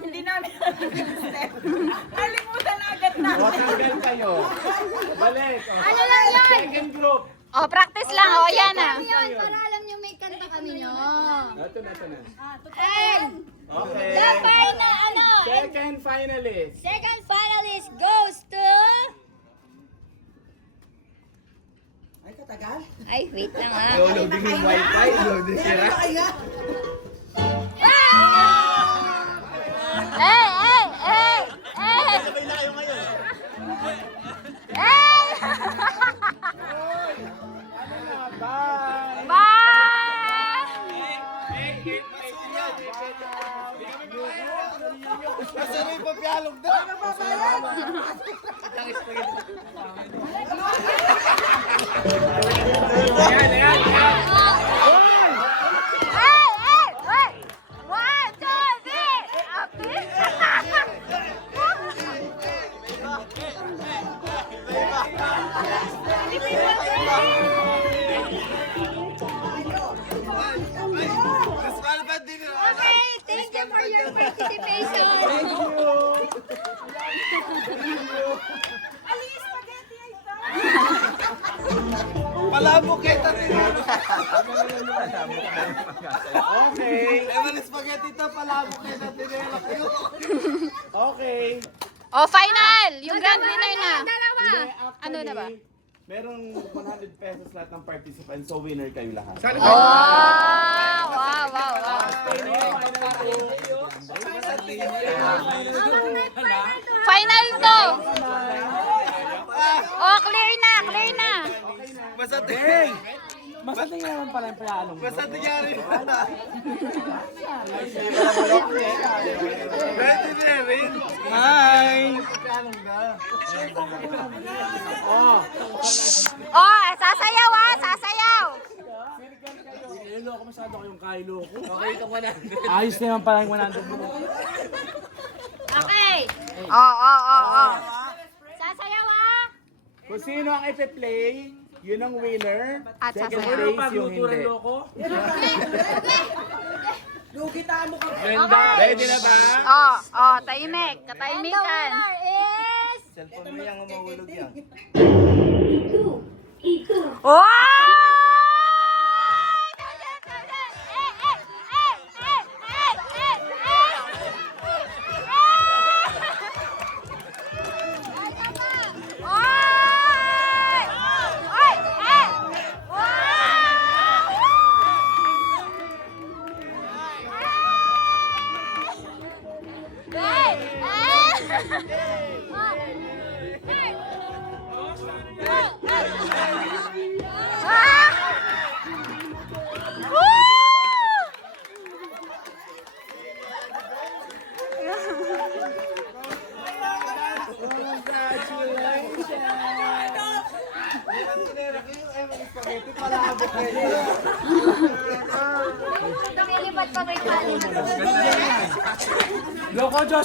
hindi namin step. Nalimutan agad na. O, tanggal kayo. Balik. O. Ano lang yun? Second group. Oh, practice lang. Oh, yan ah. Kami yun, para alam nyo may kanta kami nyo. Ito na. And Okay. the final, ano? Second finalist. Second finalist goes to... Ay, katagal. Ay, wait lang ha. Loading yung wifi. Loading sira. Hey, hey, hey, hey. Sabay na kayo ngayon. Hey! Bye. Bye! Kasi may papyalog na. Hey, hey, wait! 1, 2, 3! Happy? Disqualified din yun. Okay, thank you for your participation. Ali, spaghetti ay ito. Palabok kayo tatin. Okay. Ewan spaghetti ito, palabok kayo tatin. Okay. Oh, final! Yung grand winner na. Dalawa. Ano na ba? Merong 100 pesos lahat ng participants, so winner kayo lahat. Oh! Wow, wow, wow. Final to! Oh, clear na, clear na. Basta tingin. Basta tingnan naman pala yung payalong mo. Basta tingin. Ready na rin. Hi. Oh, sasayaw ah, sasayaw. Kailo ako masyado kayong kailo ko. Okay, ito 100. Ayos naman pala yung 100 mo. Okay. Oh, oh, oh, oh. Sasayaw ah. Kung sino ang ipe-play, yun ang winner. At Second sasayaw. place yung hindi. Lugitaan mo kami. Ready na ba? Oh, oh, tahimik. And the Katahimikan. winner is... Cellphone mo yung mahulog yan. Oh! Lumilipad pa kay Kali. Loko, Diyos!